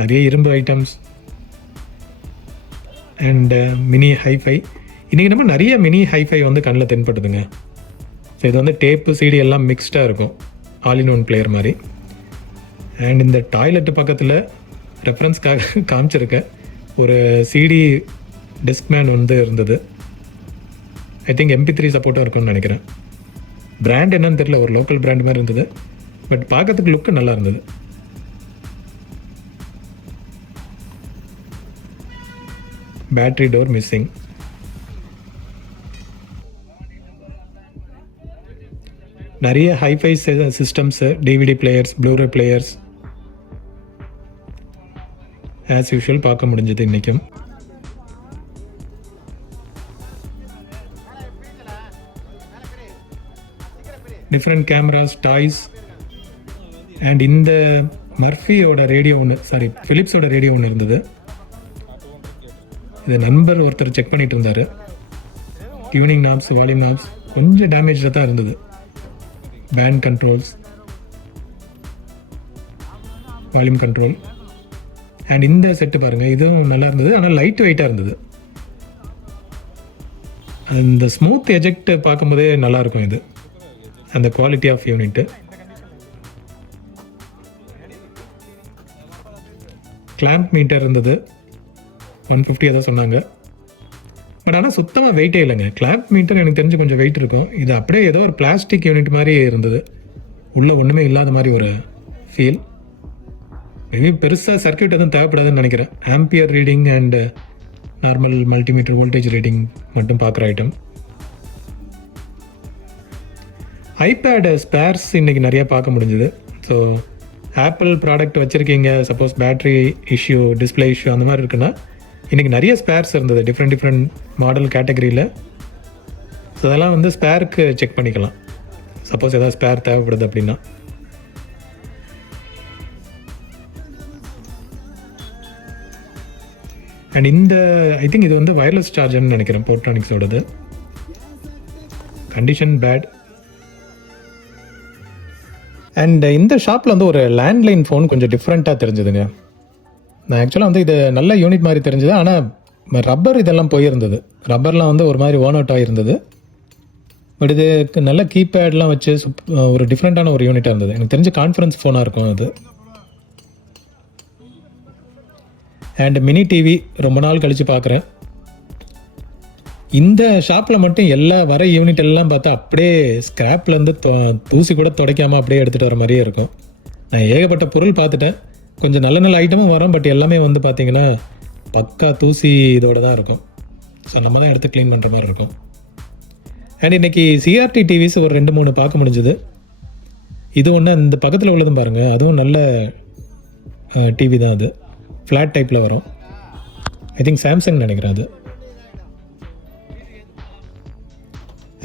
நிறைய இரும்பு ஐட்டம்ஸ் அண்ட் மினி ஹைஃபை. இன்றைக்கி நம்ம நிறைய மினி ஹைஃபை வந்து கண்ணில் தென்படுதுங்க. ஸோ இது வந்து டேப்பு சிடி எல்லாம் மிக்ஸ்டாக இருக்கும், ஆல் இன் ஒன் பிளேயர் மாதிரி. அண்ட் இந்த டாய்லெட்டு பக்கத்தில் ரெஃபரன்ஸ்க்காக காமிச்சிருக்கேன், ஒரு சிடி டிஸ்க்மேன் வந்து இருந்தது. ஐ திங்க் MP3 சப்போர்ட்டாக இருக்கும்னு நினைக்கிறேன். பிராண்ட் என்னன்னு தெரியல, ஒரு லோக்கல் பிராண்ட் மாதிரி இருந்தது. பட் பார்க்கறதுக்கு லுக்கு நல்லா இருந்தது. Battery door missing. நிறைய hi fi systems, DVD players, blu ray players as usual பார்க்க முடிஞ்சது இன்றைக்கும். Different cameras, toys. அண்ட் இந்த மர்ஃபியோட ரேடியோ ஒன்று, ஃபிலிப்ஸோட ரேடியோ ஒன்று இருந்தது. இது நண்பர் ஒருத்தர் செக் பண்ணிட்டு இருந்தார். டியூனிங் நாப்ஸ், வால்யூம் நாப்ஸ் கொஞ்சம் டேமேஜில் தான் இருந்தது. Band controls, volume control. And இந்த செட்டு பாருங்கள், இதுவும் நல்லா இருந்தது. ஆனால் லைட் வெயிட்டாக இருந்தது. அந்த ஸ்மூத் எஜெக்ட் பார்க்கும்போதே நல்லாயிருக்கும் இது, அந்த quality of unit. Clamp meter இருந்தது, 150 தான் சொன்னாங்க. பட் ஆனால் சுத்தமாக வெயிட்டே இல்லைங்க. கிளாம்ப் மீட்டர் எனக்கு தெரிஞ்சு கொஞ்சம் வெயிட் இருக்கும். இது அப்படியே ஏதோ ஒரு பிளாஸ்டிக் யூனிட் மாதிரி இருந்தது. உள்ளே ஒன்றுமே இல்லாத மாதிரி ஒரு ஃபீல். மேபி பெருசாக சர்க்கியூட் எதுவும் தேவைப்படாதுன்னு நினைக்கிறேன். Ampere reading and normal multimeter voltage reading மட்டும் பார்க்குற ஐட்டம். ஐபேட் ஸ்பேர்ஸ் இன்றைக்கி நிறையா பார்க்க முடிஞ்சுது. ஸோ ஆப்பிள் ப்ராடக்ட் வச்சுருக்கீங்க, suppose battery issue, display issue அந்த மாதிரி இருக்குன்னா இன்றைக்கி நிறைய ஸ்பேர்ஸ் இருந்தது டிஃப்ரெண்ட் மாடல் கேட்டகரியில். ஸோ அதெல்லாம் வந்து ஸ்பேருக்கு செக் பண்ணிக்கலாம், சப்போஸ் எதாவது ஸ்பேர் தேவைப்படுது அப்படின்னா. அண்ட் இந்த ஐ திங்க் இது வந்து வயர்லெஸ் சார்ஜர்னு நினைக்கிறேன், போர்ட்ரானிக்ஸோடது. Condition bad. அண்ட் இந்த ஷாப்பில் வந்து ஒரு லேண்ட்லைன் ஃபோன் கொஞ்சம் டிஃப்ரெண்ட்டாக தெரிஞ்சுதுங்க. நான் ஆக்சுவலாக வந்து இது நல்ல யூனிட் மாதிரி தெரிஞ்சுது. ஆனால் ரப்பர் இதெல்லாம் போயிருந்தது. ரப்பர்லாம் வந்து ஒரு மாதிரி ஓன் அவுட் ஆகிருந்தது. பட் இது நல்ல கீபேட்லாம் வச்சு ஒரு டிஃப்ரெண்ட்டான ஒரு யூனிட்டாக இருந்தது. எனக்கு தெரிஞ்ச கான்ஃபரன்ஸ் ஃபோனாக இருக்கும் அது. அண்ட் மினி டிவி ரொம்ப நாள் கழித்து பார்க்குறேன். இந்த ஷாப்பில் மட்டும் எல்லா வர யூனிட் எல்லாம் பார்த்தா அப்படியே ஸ்க்ராப்லேருந்து தூசி கூட துடைக்காமல் அப்படியே எடுத்துகிட்டு வர மாதிரியே இருக்கும். நான் ஏகப்பட்ட பொருள் பார்த்துட்டேன். கொஞ்சம் நல்ல நல்ல ஐட்டமும் வரும், பட் எல்லாமே வந்து பார்த்திங்கன்னா பக்கா தூசி இதோடு தான் இருக்கும். ஸோ நம்ம தான் எடுத்து க்ளீன் பண்ணுற மாதிரி இருக்கும். அண்ட் இன்றைக்கி சிஆர்டி டிவிஸ் ஒரு 2-3 பார்க்க முடிஞ்சுது. இது ஒன்று இந்த பக்கத்தில் உள்ளதும் பாருங்கள், அதுவும் நல்ல டிவி தான். அது ஃப்ளாட் டைப்பில் வரும். ஐ திங்க் சாம்சங் நினைக்கிறேன் அது.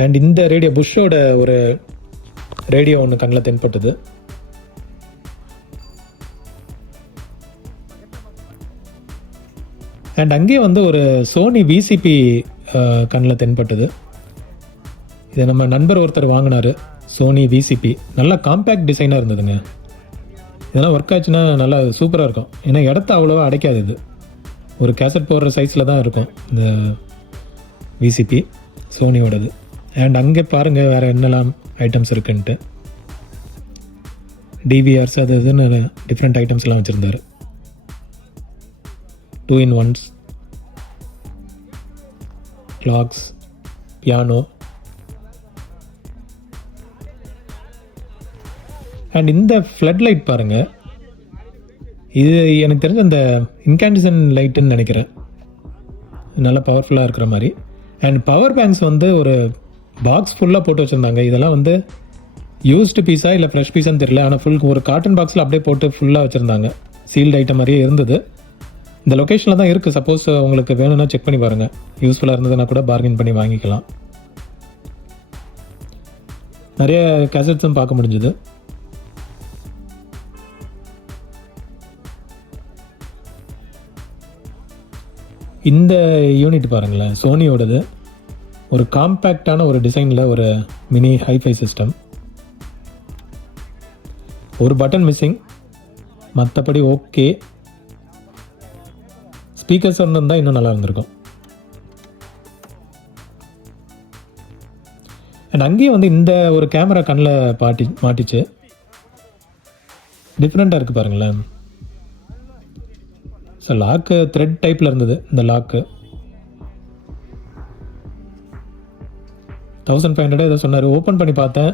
அண்ட் இந்த ரேடியோ புஷ்ஷோட ஒரு ரேடியோ ஒன்று கண்ணில் தென்பட்டது. அண்ட் அங்கேயே வந்து ஒரு சோனி விசிபி கண்ணில் தென்பட்டது. இதை நம்ம நண்பர் ஒருத்தர் வாங்கினார், சோனி விசிபி. நல்லா காம்பேக்ட் டிசைனாக இருந்ததுங்க. இதெல்லாம் ஒர்க் ஆச்சுன்னா நல்லா சூப்பராக இருக்கும். ஏன்னா இடத்த அவ்வளோவா அடைக்காது. இது ஒரு கேசட் போடுற சைஸில் தான் இருக்கும் இந்த விசிபி சோனியோடது. அண்ட் அங்கே பாருங்கள் வேறு என்னெல்லாம் ஐட்டம்ஸ் இருக்குன்ட்டு. டிவிஆர்ஸ் அது இதுன்னு டிஃப்ரெண்ட் ஐட்டம்ஸ்லாம் வச்சுருந்தார். 2-in-1s, clocks, piano. அண்ட் இந்த ஃப்ளட் லைட் பாருங்கள். இது எனக்கு தெரிஞ்ச அந்த இன்கேண்டிசன் லைட்டுன்னு நினைக்கிறேன். நல்லா பவர்ஃபுல்லாக இருக்கிற மாதிரி. அண்ட் பவர் பேங்க்ஸ் வந்து ஒரு பாக்ஸ் ஃபுல்லாக போட்டு வச்சுருந்தாங்க. இதெல்லாம் வந்து யூஸ்டு பீஸா இல்லை ஃப்ரெஷ் பீஸான்னு தெரியல. ஆனால் ஃபுல் ஒரு காட்டன் பாக்ஸில் அப்படியே போட்டு ஃபுல்லாக வச்சுருந்தாங்க. சீல்டு ஐட்டம் மாதிரியே இருந்தது. இந்த லொக்கேஷனில் தான் இருக்குது. சப்போஸ் உங்களுக்கு வேணும்னா செக் பண்ணி பாருங்கள். யூஸ்ஃபுல்லாக இருந்ததுன்னா கூட பார்கெயின் பண்ணி வாங்கிக்கலாம். நிறைய கேசட்ஸும் பார்க்க முடிஞ்சுது. இந்த யூனிட் பாருங்களேன், சோனியோடது. ஒரு காம்பேக்டான ஒரு டிசைனில் ஒரு மினி ஹைஃபை சிஸ்டம். ஒரு பட்டன் மிஸ்ஸிங், மற்றபடி ஓகே. ஸ்பீக்கர்ஸ் இருந்தால் இன்னும் நல்லா இருந்திருக்கும். அண்ட் அங்கேயும் வந்து இந்த ஒரு கேமரா கண்ணில் மாட்டிச்சு. டிஃப்ரெண்ட்டாக இருக்குது பாருங்களேன். ஸோ லாக்கு த்ரெட் டைப்பில் இருந்தது இந்த லாக்கு. 1500 ஏதோ சொன்னார். ஓப்பன் பண்ணி பார்த்தேன்.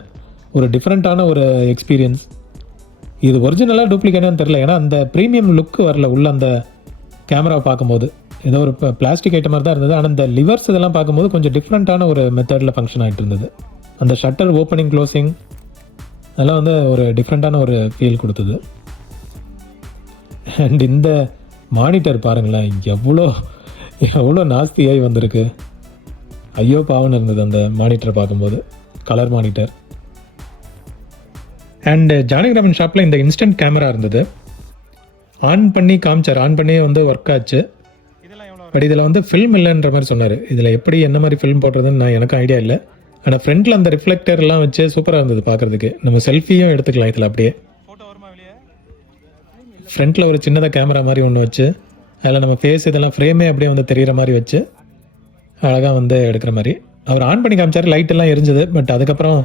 ஒரு டிஃப்ரெண்ட்டான ஒரு எக்ஸ்பீரியன்ஸ். இது ஒரிஜினலாக டூப்ளிகேட்டான்னு தெரில. ஏன்னா அந்த ப்ரீமியம் லுக்கு வரல உள்ள அந்த கேமராவை பார்க்கும்போது. ஏதோ ஒரு பிளாஸ்டிக் ஐட்டம் மாதிரி தான் இருந்தது. ஆனால் இந்த லிவர்ஸ் இதெல்லாம் பார்க்கும்போது கொஞ்சம் டிஃப்ரெண்ட்டான ஒரு மெத்தடில் ஃபங்க்ஷன் ஆகிட்டு இருந்தது. அந்த ஷட்டர் ஓப்பனிங் க்ளோசிங் அதெல்லாம் வந்து ஒரு டிஃப்ரெண்ட்டான ஒரு ஃபீல் கொடுத்தது. அண்ட் இந்த மானிட்டர் பாருங்களேன், எவ்வளோ நாஸ்தியாகி வந்திருக்கு. ஐயோ பாவன்னு இருந்தது அந்த மானிட்டரை பார்க்கும்போது. Colour monitor. அண்ட் ஜானகிராமன் ஷாப்பில் இந்த இன்ஸ்டன்ட் கேமரா இருந்தது. ஆன் பண்ணி காமிச்சார், ஆன் பண்ணி வந்து ஒர்க் ஆச்சு. பட் இதில் வந்து ஃபில்ம் இல்லைன்ற மாதிரி சொன்னார். இதில் எப்படி என்ன மாதிரி ஃபில்ம் போடுறதுன்னு எனக்கும் ஐடியா இல்லை. ஆனால் ஃப்ரண்ட்டில் அந்த ரிஃப்ளெக்டர்லாம் வச்சு சூப்பராக இருந்தது பார்க்குறதுக்கு. நம்ம செல்ஃபியும் எடுத்துக்கலாம் இதில். அப்படியே ஃப்ரண்ட்டில் ஒரு சின்னதாக கேமரா மாதிரி ஒன்று வச்சு அதில் நம்ம ஃபேஸ் இதெல்லாம் ஃப்ரேமே அப்படியே வந்து தெரிகிற மாதிரி வச்சு அழகாக வந்து எடுக்கிற மாதிரி அவர் ஆன் பண்ணி காமிச்சார். லைட் எல்லாம் எரிஞ்சது. பட் அதுக்கப்புறம்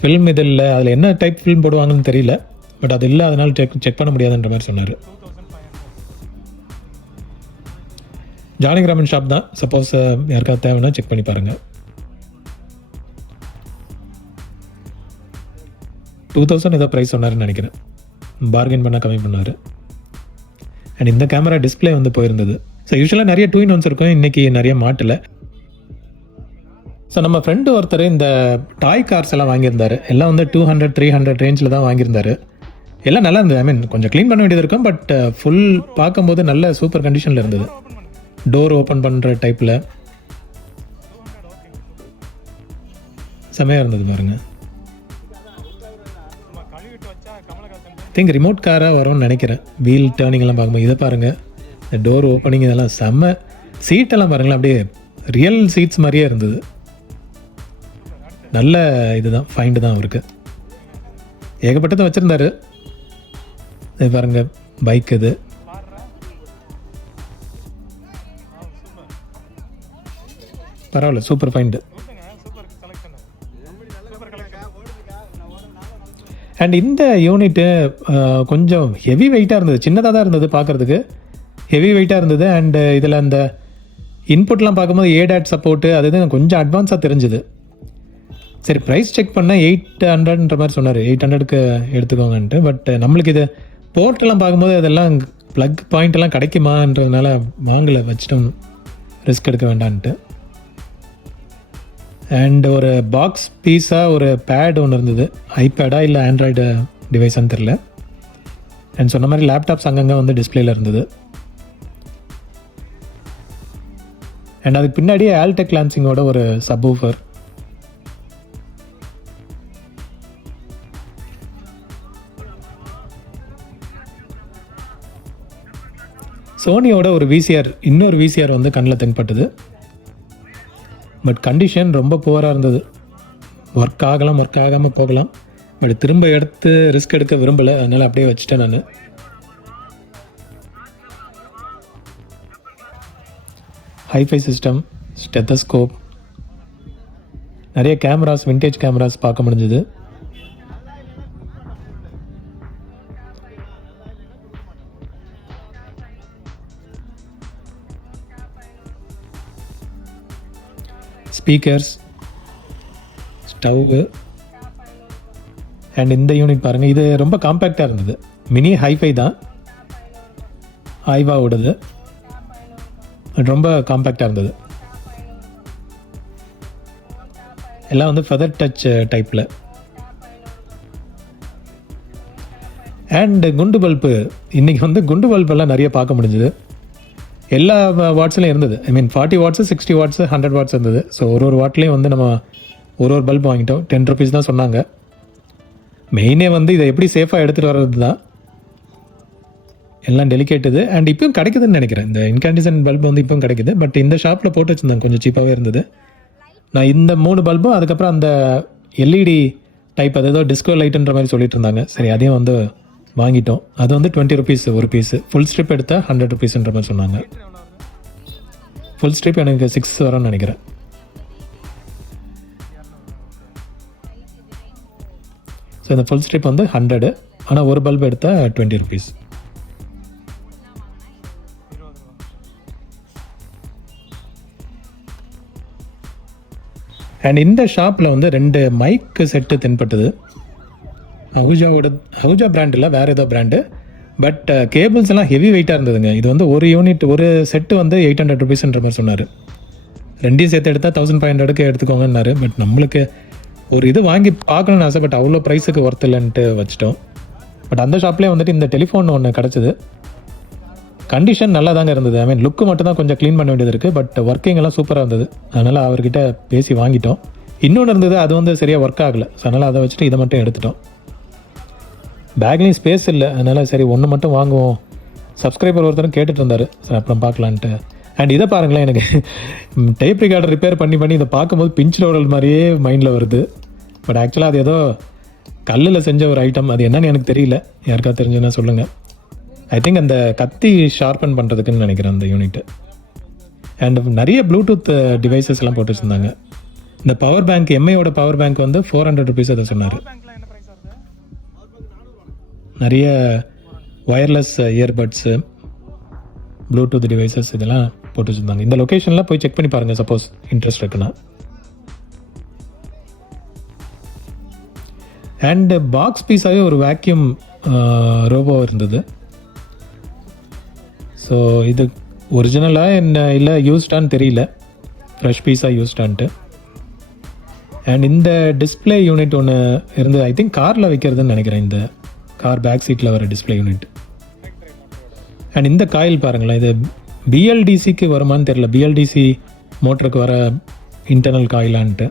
ஃபில்ம் இது இல்லை, அதில் என்ன டைப் ஃபில்ம் போடுவாங்கன்னு தெரியல. பட் அது இல்லை, அதனால் செக் பண்ண முடியாதுன்ற மாதிரி சொன்னார். ஜானகிராமன் ஷாப் தான். சப்போஸ் யாருக்காவது தேவைன்னா செக் பண்ணி பாருங்கள். 2000 ஏதோ ப்ரைஸ் சொன்னார்னு நினைக்கிறேன். பார்கெயின் பண்ணால் கம்மி பண்ணார். அண்ட் இந்த கேமரா டிஸ்பிளே வந்து போயிருந்தது. ஸோ யூஸ்வலாக நிறைய 2-in-1s இருக்கும், இன்றைக்கி நிறைய மாட்டலை. ஸோ நம்ம ஃப்ரெண்டு ஒருத்தர் இந்த டாய் கார்ஸ் எல்லாம் வாங்கியிருந்தார். எல்லாம் வந்து 200-300 ரேஞ்சில் தான் வாங்கியிருந்தார். எல்லாம் நல்லா இருந்தது. ஐ மீன் கொஞ்சம் க்ளீன் பண்ண வேண்டியது இருக்கும். பட் ஃபுல் பார்க்கும்போது நல்ல சூப்பர் கண்டிஷனில் இருந்தது. டோர் ஓப்பன் பண்ணுற டைப்பில் செமையாக இருந்தது பாருங்கள். திங்க் ரிமோட் காராக வரும்னு நினைக்கிறேன். வீல் டேர்னிங்லாம் பார்க்கும்போது இதை பாருங்கள், இந்த டோர் ஓப்பனிங் இதெல்லாம் செம்ம. சீட்டெல்லாம் பாருங்களேன், அப்படியே ரியல் சீட்ஸ் மாதிரியே இருந்தது. நல்ல இதுதான், ஃபைண்டு தான் அவருக்கு. ஏகப்பட்டதை வச்சுருந்தாரு. இது பாருங்கள், பைக் இது. பரவாயில்ல, சூப்பர் ஃபைண்டு. அண்ட் இந்த யூனிட்டு கொஞ்சம் ஹெவி வெயிட்டாக இருந்தது. சின்னதாக தான் இருந்தது பார்க்குறதுக்கு, ஹெவி வெயிட்டாக இருந்தது. அண்டு இதில் அந்த இன்புட்லாம் பார்க்கும்போது ஏடாட் சப்போர்ட்டு அது இது கொஞ்சம் அட்வான்ஸாக தெரிஞ்சுது. சரி, ப்ரைஸ் செக் பண்ணால் 800ன்ற மாதிரி சொன்னார். 800க்கு எடுத்துக்கோங்கன்ட்டு. பட் நம்மளுக்கு இது போர்ட்டெல்லாம் பார்க்கும்போது அதெல்லாம் ப்ளக் பாயிண்ட்டெல்லாம் கிடைக்குமான்றதுனால வாங்கலை, வச்சுட்டோம், ரிஸ்க் எடுக்க வேண்டான்ட்டு. அண்ட் ஒரு பாக்ஸ் பீஸாக ஒரு பேட் ஒன்று இருந்தது. ஐபேடா இல்லை ஆண்ட்ராய்டு டிவைஸான்னு தெரில. அண்ட் சொன்ன மாதிரி லேப்டாப்ஸ் அங்கங்கே வந்து டிஸ்பிளேல இருந்தது. அண்ட் அதுக்கு பின்னாடியே ஆல்டெக் லான்சிங்கோட ஒரு சப்வூஃபர். சோனியோட ஒரு விசிஆர், இன்னொரு விசிஆர் வந்து கண்ணில் தென்பட்டது. பட் கண்டிஷன் ரொம்ப புவராக இருந்தது. ஒர்க் ஆகலாம், ஒர்க் ஆகாமல் போகலாம். பட் திரும்ப எடுத்து ரிஸ்க் எடுக்க விரும்பலை, அதனால் அப்படியே வச்சுட்டேன் நான். ஹைஃபை சிஸ்டம், ஸ்டெத்தஸ்கோப், நிறைய கேமராஸ், விண்டேஜ் கேமராஸ் பார்க்க முடிஞ்சுது. Speakers, stove. அண்ட் இந்த யூனிட் பாருங்கள், இது ரொம்ப காம்பேக்டாக இருந்தது. மினி ஹைஃபை தான், ஐவாவோடது. ரொம்ப காம்பேக்டாக இருந்தது. எல்லாம் வந்து ஃபெதர் டச் டைப்பில். அண்டு குண்டு பல்பு, இன்றைக்கி வந்து குண்டு பல்பெல்லாம் நிறைய பார்க்க முடிஞ்சுது. எல்லா வாட்ஸ்லையும் இருந்தது. ஐ மீன் 40 வாட்ஸு, 60 வாட்ஸு, 100 வாட்ஸ் இருந்தது. ஸோ ஒரு வாட்லேயும் வந்து நம்ம ஒரு பல்ப் வாங்கிட்டோம். 10 rupees தான் சொன்னாங்க. மெயினே வந்து இதை எப்படி சேஃபாக எடுத்துகிட்டு வர்றது தான். எல்லாம் டெலிகேட் இது. அண்ட் இப்போயும் கிடைக்குதுன்னு நினைக்கிறேன். இந்த இன்கேண்டிசன் பல்ப் வந்து இப்போவும் கிடைக்குது. பட் இந்த ஷாப்பில் போட்டு வச்சுருந்தாங்க, கொஞ்சம் சீப்பாகவே இருந்தது. நான் இந்த 3 பல்பும் அதுக்கப்புறம் அந்த எல்இடி டைப், அது ஏதோ டிஸ்கோ லைட்டுன்ற மாதிரி சொல்லிட்டு இருந்தாங்க. சரி, அதையும் வந்து வாங்கிட்டோம். அது வந்து 20 rupees ஒரு பீஸு. ஃபுல் ஸ்ட்ரிப் எடுத்தால் 100 rupeesன்ற மாதிரி சொன்னாங்க. ஃபுல் ஸ்ட்ரிப் எனக்கு 6 வரும்னு நினைக்கிறேன். ஸோ இந்த ஃபுல் ஸ்ட்ரிப் வந்து 100, ஆனால் ஒரு பல்ப் எடுத்தால் 20 rupees. அண்ட் இந்த ஷாப்பில் வந்து 2 மைக் செட்டு தென்பட்டது. ஹவுஜா பிராண்டில் வேறு ஏதோ பிராண்டு. பட் கேபிள்ஸ் எல்லாம் ஹெவி வெயிட்டாக இருந்ததுங்க. இது வந்து ஒரு யூனிட், ஒரு செட்டு வந்து 800 rupeesன்ற மாதிரி சொன்னார். ரெண்டையும் சேர்த்து எடுத்தால் 1500க்கு எடுத்துக்கோங்கன்னாரு. பட் நம்மளுக்கு ஒரு இது வாங்கி பார்க்கணுன்னு ஆசை. பட் அவ்வளோ ப்ரைஸுக்கு ஒர்த் இல்லைன்ட்டு வச்சிட்டோம். பட் அந்த ஷாப்லேயே வந்துட்டு இந்த டெலிஃபோன் ஒன்று கிடச்சிது. கண்டிஷன் நல்லா தாங்க இருந்தது. ஐ மீன் லுக்கு மட்டும் தான் கொஞ்சம் க்ளீன் பண்ண வேண்டியது இருக்குது. பட் ஒர்க்கிங் எல்லாம் சூப்பராக இருந்தது. அதனால் அவர்கிட்ட பேசி வாங்கிட்டோம். இன்னொன்று இருந்தது, அது வந்து சரியாக ஒர்க் ஆகலை. ஸோ அதனால் அதை வச்சுட்டு இதை மட்டும் எடுத்துட்டோம். பேக்லேயும் ஸ்பேஸ் இல்லை, அதனால் சரி ஒன்று மட்டும் வாங்குவோம். சப்ஸ்கிரைபர் ஒருத்தரும் கேட்டுட்டு இருந்தார், சரி அப்புறம் பார்க்கலான்ட்டு. அண்ட் இதை பாருங்களேன், எனக்கு டைப் ரிகார்டர் ரிப்பேர் பண்ணி இதை பார்க்கும்போது பிஞ்ச் ரோடல் மாதிரியே மைண்டில் வருது. பட் ஆக்சுவலாக அது ஏதோ கல்லில் செஞ்ச ஒரு ஐட்டம், அது என்னன்னு எனக்கு தெரியல, யாருக்காவது தெரிஞ்சுன்னா சொல்லுங்கள். ஐ திங்க் அந்த கத்தி ஷார்பன் பண்ணுறதுக்குன்னு நினைக்கிறேன் அந்த யூனிட்டு. அண்ட் நிறைய ப்ளூடூத் டிவைசஸ் எல்லாம் போட்டு வச்சுருந்தாங்க. இந்த பவர் பேங்க், எம்ஐயோட பவர் பேங்க் வந்து 400 rupees அதை சொன்னார். நிறைய ஒயர்லெஸ் இயர்பட்ஸு, ப்ளூடூத் டிவைசஸ் இதெல்லாம் போட்டு வச்சுருந்தாங்க. இந்த லொக்கேஷனில் போய் செக் பண்ணி பாருங்கள் சப்போஸ் இன்ட்ரெஸ்ட் இருக்குன்னா. அண்டு பாக்ஸ் பீஸாகவே ஒரு வேக்யூம் ரோபோ இருந்தது. ஸோ இது ஒரிஜினலாக என்ன இல்லை யூஸ்டான்னு தெரியல, ஃப்ரெஷ் பீஸாக யூஸ்டான்ட்டு. அண்ட் இந்த டிஸ்பிளே யூனிட் ஒன்று இருந்தது, ஐ திங்க் காரில் வைக்கிறதுன்னு நினைக்கிறேன், இந்த கார் பேக் சீட்டில் வர டிஸ்பிளே யூனிட். அண்ட் இந்த காயில் பாருங்களேன், இது பிஎல்டிசிக்கு வருமானு தெரியல, பிஎல்டிசி மோட்டருக்கு வர இன்டர்னல் காயிலான்ட்டு.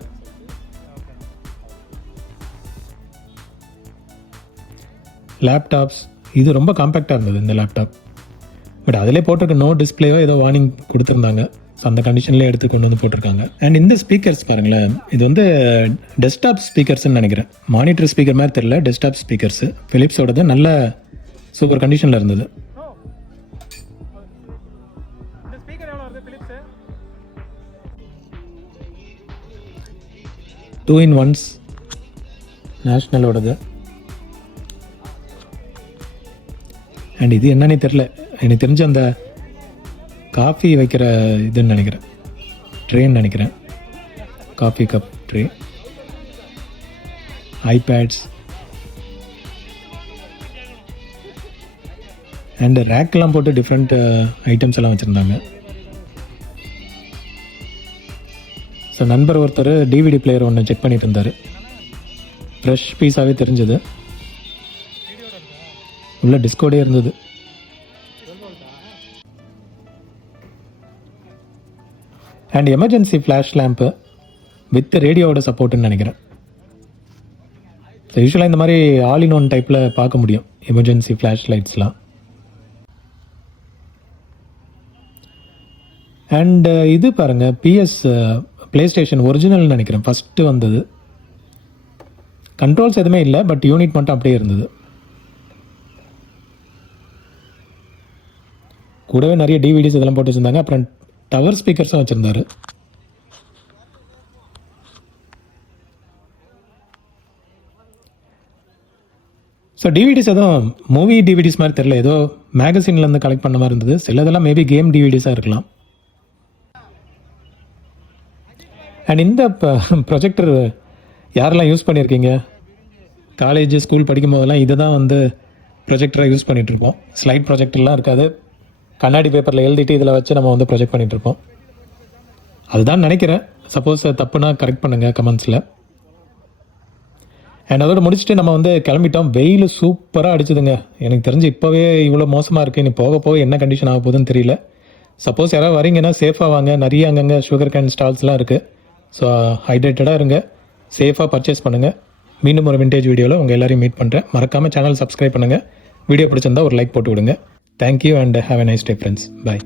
லேப்டாப்ஸ், இது ரொம்ப காம்பேக்டாக இருந்தது இந்த லேப்டாப். பட் அதிலே போட்டிருக்க நோ டிஸ்பிளேவோ ஏதோ வார்னிங் கொடுத்துருந்தாங்க. ஸோ அந்த கண்டிஷன்லேயே எடுத்து கொண்டு வந்து போட்டிருக்காங்க. அண்ட் இந்த ஸ்பீக்கர்ஸ் பாருங்களேன், இது வந்து டெஸ்க்டாப் ஸ்பீக்கர்ஸ்ன்னு நினைக்கிறேன், மானிட்டர் ஸ்பீக்கர் மாதிரி தெரியல, டெஸ்க்டாப் ஸ்பீக்கர்ஸு ஃபிலிப்ஸோடது. நல்ல சூப்பர் கண்டிஷனில் இருந்தது. 2-in-1 நேஷ்னலோடது. அண்ட் இது என்னன்னே தெரில, எனக்கு தெரிஞ்ச அந்த காஃபி வைக்கிற இதுன்னு நினைக்கிறேன், ட்ரேன்னு நினைக்கிறேன், coffee cup tray. IPads and ரேக்கெலாம் போட்டு டிஃப்ரெண்ட் ஐட்டம்ஸ் எல்லாம் வச்சுருந்தாங்க. ஸோ நண்பர் ஒருத்தர் டிவிடி பிளேயர் ஒன்று செக் பண்ணிட்டு இருந்தார், ஃப்ரெஷ் பீஸாகவே தெரிஞ்சது, உள்ள டிஸ்கோடே இருந்தது. And emergency flash lamp with ரேடியோவோட சப்போர்ட்டுன்னு நினைக்கிறேன். ஸோ யூஸ்வலாக இந்த மாதிரி ஆல் இன் ஒன் டைப்பில் பார்க்க முடியும் எமர்ஜென்சி ஃப்ளாஷ் லைட்ஸ்லாம். அண்ட் இது பாருங்கள், பிஎஸ் ப்ளே ஸ்டேஷன் ஒரிஜினல்னு நினைக்கிறேன், ஃபஸ்ட்டு வந்தது. கண்ட்ரோல்ஸ் எதுவுமே இல்லை, பட் யூனிட் மட்டும் அப்படியே இருந்தது. கூடவே நிறைய டிவிடிஸ் இதெல்லாம் போட்டு வச்சுருந்தாங்க. அப்புறம் டவர் ஸ்பீக்கர்ஸும் வச்சுருந்தாரு. ஸோ டிவிடிஸ் எதுவும் மூவி டிவிடிஸ் மாதிரி தெரில, ஏதோ மேகசின்லேருந்து கலெக்ட் பண்ண மாதிரி இருந்தது. சிலதெல்லாம் மேபி கேம் டிவிடிஸாக இருக்கலாம். அண்ட் இந்த ப்ரொஜெக்டர் யாரெல்லாம் யூஸ் பண்ணியிருக்கீங்க? காலேஜ் ஸ்கூல் படிக்கும் போதெல்லாம் இதை தான் வந்து ப்ரொஜெக்டராக யூஸ் பண்ணிகிட்ருப்போம். ஸ்லைட் ப்ரொஜெக்டர்லாம் இருக்காது, கண்ணாடி பேப்பரில் எழுதிட்டு இதில் வச்சு நம்ம வந்து ப்ரொஜெக்ட் பண்ணிகிட்ருப்போம். அதுதான் நினைக்கிறேன். சப்போஸ் தப்புனா கரெக்ட் பண்ணுங்கள் கமெண்ட்ஸில். அண்ட் அதோடு முடிச்சுட்டு நம்ம வந்து கிளம்பிட்டோம். வெயில் சூப்பராக அடிச்சுதுங்க. எனக்கு தெரிஞ்சு இப்போவே இவ்வளோ மோசமாக இருக்குது, இனி போக போக என்ன கண்டிஷன் ஆக போகுதுன்னு தெரியல. சப்போஸ் யாராவது வரீங்கன்னா சேஃபாக வாங்க. நிறைய அங்கங்கே சுகர் கேன் ஸ்டால்ஸ்லாம் இருக்குது. ஸோ ஹைட்ரேட்டடாக இருங்க, சேஃபாக பர்ச்சேஸ் பண்ணுங்கள். மீண்டும் ஒரு விண்டேஜ் வீடியோவில் உங்கள் எல்லாரையும் மீட் பண்ணுறேன். மறக்காமல் சேனல் சப்ஸ்கிரைப் பண்ணுங்கள். வீடியோ பிடிச்சிருந்தா ஒரு லைக் போட்டு விடுங்க. Thank you and have a nice day friends. Bye.